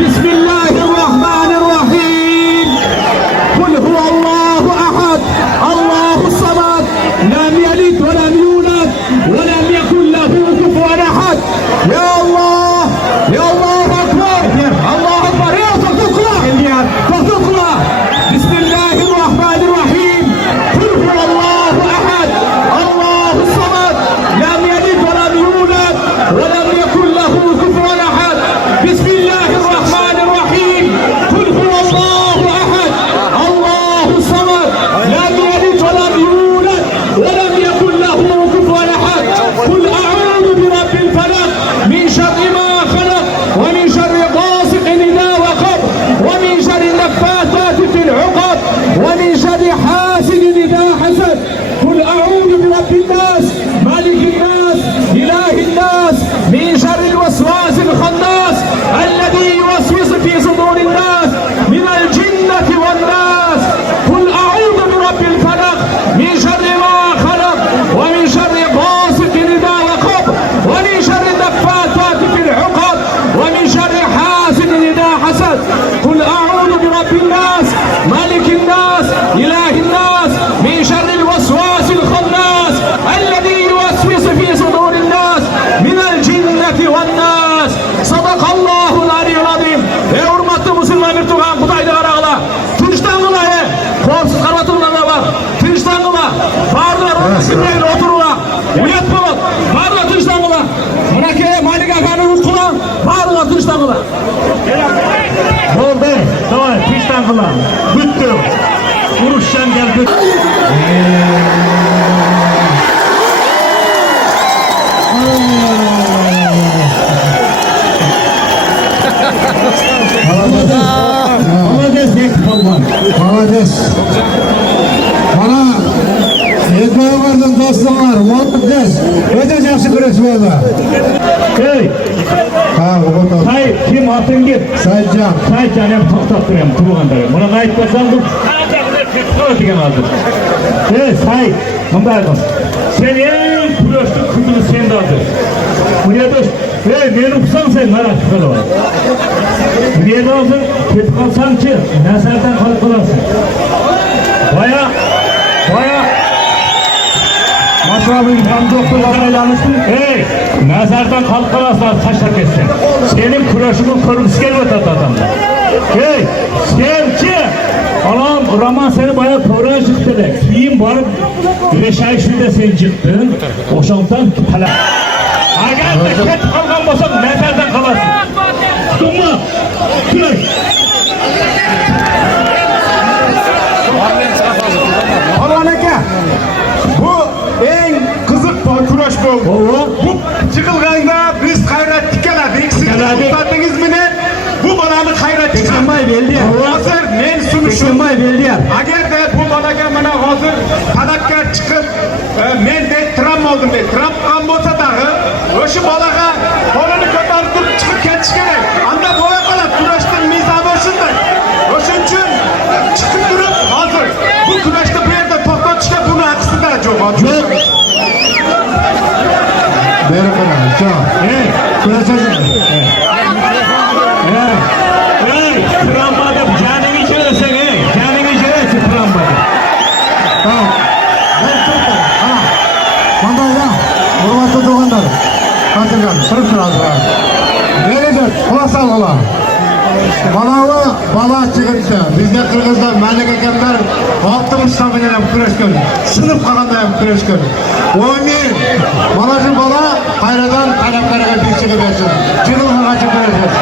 Bismillahirrahmanirrahim. Kul huvallahu ahad. Allahu samad. Lam yalid ve lem yulad ve lem yekun lahu kufuven ahad. Ya Allah. Ya Allahu Ekber. Allahu Ekber. Ya Fakukla. Fakukla. Bismillahirrahmanirrahim. Kul huvallahu ahad. Allahu samad. Lam yalid ve lem yulad ve lem yekun lahu kufuven ahad. Bismillahirrahmanirrahim. Kul huvallahu ahad. Allahu samad. Lam yalid ve lem yulad ve lem yekun lahu kufuven ahad. Kul a'udhu bi rabbil falaq min şerri ma halaq ve min şerri gâsiqin idâ vakab ve min şerri neffathâti fil ukad ve min şerri hasidin idâ hasad. Kul a'udhu bi rabbin nas malikin nas ilahin nas min şerril vesvasil hannas ellezî yuvesvisu fî sudûrin nas minel cinneti ven nas. Kul a'udhu bi rabbil falaq min şerri ma halaq ve min şerri gâsiqin idâ vakab ve min şerri neffathâti fil ukad ve min şerri hasidin idâ hasad. Kul a'udhu bi rabbin nas malikin nas ilahin nas min şerril vesvasil hannas ellezî yuvesvisu fî sudûrin nas minel cinneti ven nas. Sadakallahul aliyyul azim. Ey hurmatlı Müslüman bir tuğan Kudaydı Karağla. Tınçtan kıla he. Korksuz karvatırlar var. Tınçtan kıla. Bağırlar onun sinirleri otururlar. Uyat bulun. Bağırlar tınçtan kıla. Bırak he. Malik Akan'ı utkula. Bağırlar tınçtan kıla. Oldu. Tamam. Tınçtan kıla. Bitti. Vuruşcan geldi. Молодец, Ник Полман. Молодец. Bana Ekvator'dan dostlar, молодец. Öde жақсы күрес болды. Hey. Ha, oğlum. Say, kim atın git. Saycan. Saycan hem toxtab turam, tuğanları. Buna aytmasam bu qanday degan hozir. Hey, say, bunday qil. Sen eng kurashni kundini senda hozir. Bu yerda hey, meni uqsang sen mana shu qilib. Bu yerda hozir ketib qolsangchi, nasardan qolib qolarsan. Boya Masrafın doktorlara yanlıştı. Hey, nazardan qolib qolarsan, tashlab ketsan. Senin kurashingni ko'rgisi kelmayapti adamlar. Hey, senchi Alam, Raman seni bayağı to'g'ri chiqdi. Keyin borib Reshay shunda sen chiqdin. O'shandan hala. Agar ketib qolgan bo'lsam, nazardan qolarsan. Tutma. Kurash. Palvon aka. Bu eng qiziq kurash bo'ldi. Bu chiqilganda biz Qayrat tikaladik. Siz ustatdingiz meni? Bu balani Qayrat tikamay beldi. Hozir men sunishimay beldi. Agarda bu balaga mana hozir padakka chiqib men deb tram oldim deb tram ham bo'lsa tag'i o'sha balaga qo'lini ko'tarib turib chiqib ketish kerak. Anda bo'la qoladi kurashning mezoni shunday. O'shuning uchun chiqib turib hozir bu kurashni bu yerda to'xtatishga buni aqsida yo'q. Beri qara, cho. Hey, Kurashasiz. Hey, tramvada canini içersen hey, canini içersin tramvada. Tamam. Ben tuttum. Ana. Mandayda. Hurmatlı doğanlar. Hazırlan. Sırf hazırlan. Neredir? Kulasal ola. Bala çıkınca. Bizde Kırgızlar, Malik ekenler altımız sabine küreş gördü. Sınıf kalanda küreş gördü. Oyun. Malacı bala hayradan taleplerine bir çıkıp versin. Çıkılın kaçı küreş versin.